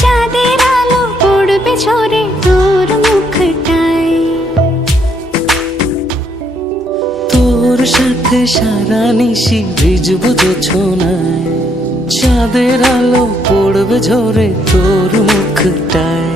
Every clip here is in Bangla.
চাঁদের আলো পড়বে ঝরে তোর মুখটায়, তোর সাথে সারা নিশি ভিজবো জোছনায়। চাঁদের আলো পড়বে ঝরে তোর মুখটায়।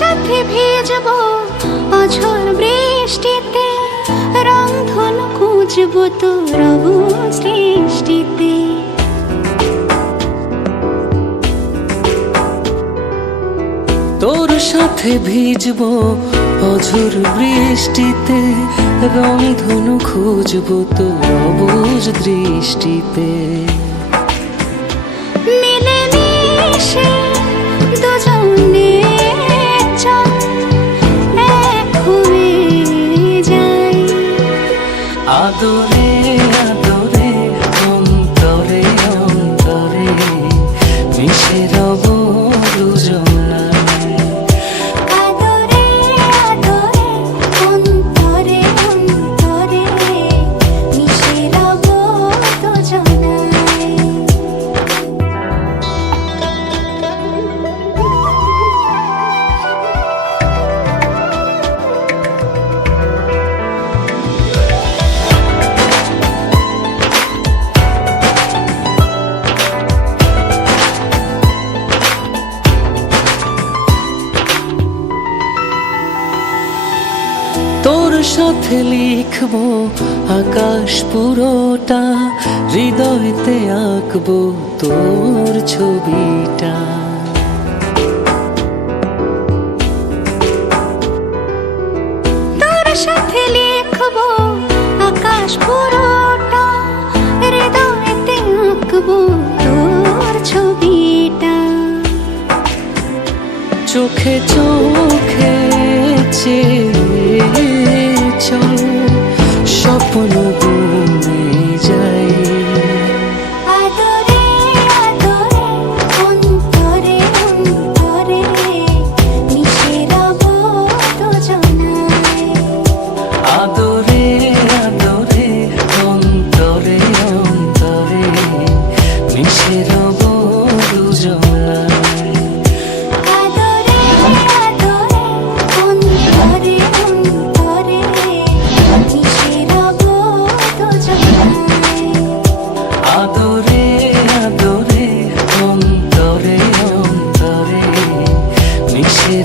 সাথে ভিজবো অঝোর বৃষ্টিতে, রংধনু খুঁজবো তোর সৃষ্টিতে। তোর সাথে ভিজবো অঝোর বৃষ্টিতে, রংধনু খুঁজবো তোর অবুঝ দৃষ্টিতে। মিলে মিশে দুজনে আদরে আদরে অন্তরে অন্তরে মিশে রব দুজনায়। আদরে আদরে অন্তরে অন্তরে মিশে রব দুজনায়। তোর সাথে লিখবো আকাশ পুরোটা, হৃদয়তে আঁকবো তোর ছবিটা। তোর সাথে লিখবো আকাশ পুরোটা, হৃদয়তে আঁকবো তোর ছবিটা। চোখে চোখে চল স্বপ্ন বুনে যাই। আদরে আদরে অন্তরে অন্তরে মিশে রব দুজনায়। আদরে আদরে অন্তরে অন্তরে মিশে রব দুজনায়। আদরে আদরে অন্তরে অন্তরে মিশে রব দুজনায়। আদরে আদরে অন্তরে অন্তরে মিশে